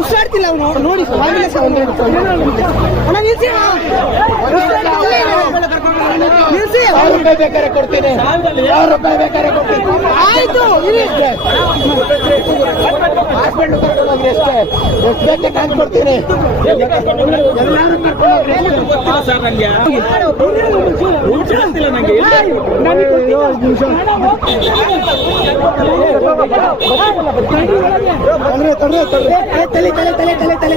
ಹುಷಾರ್ತಿಲ್ಲ ಅವನು ನೋಡಿ ನಿಲ್ಸಿ. ಬೇಕಾರೆ ಕೊಡ್ತೀನಿ, 1000 ರೂಪಾಯಿ ಬೇಕಾರೆ ಕೊಡ್ತೀನಿ. ಆಯ್ತು ಹಾಸ್ಪಿಟ್ಲ್ ಕರ್ಕೊಂಡೋಗ್ರಿ ಅಷ್ಟೇ. ಎಷ್ಟು ಬೇಕು ನಾನು ಕೊಡ್ತೀನಿ. ಎಲ್ಲರೂ ಕರ್ಕೊಂಡೋಗ್ರಿ. ತಲೆ ತಲೆ ತಲೆ ತಲೆ ತಲೆ ತಲೆ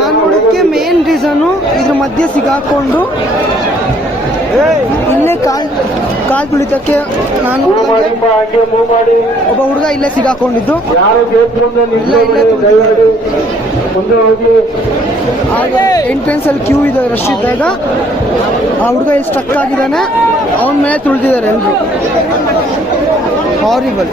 ನಾನು ನೋಡೋದಕ್ಕೆ ಮೇನ್ ರೀಸನ್ನು ಇದ್ರ ಮಧ್ಯೆ ಸಿಗಾಕೊಂಡು ಇಲ್ಲೇ ಕಾಲ್ ತುಳಿತಕ್ಕೆ ನಾನು ಒಬ್ಬ ಹುಡುಗ ಇಲ್ಲೇ ಸಿಗಾಕೊಂಡಿದ್ದು. ಎಂಟ್ರೆನ್ಸ್ ಅಲ್ಲಿ ಕ್ಯೂ ಇದೆ, ರಶ್ ಇದ್ದಾಗ ಆ ಹುಡುಗ ಇಲ್ಲಿ ಸ್ಟಕ್ ಆಗಿದ್ದಾನೆ, ಅವನ ಮೇಲೆ ತುಳಿದಿದ್ದಾರೆ ಎಲ್ರು. ಹಾರಿಬಲ್.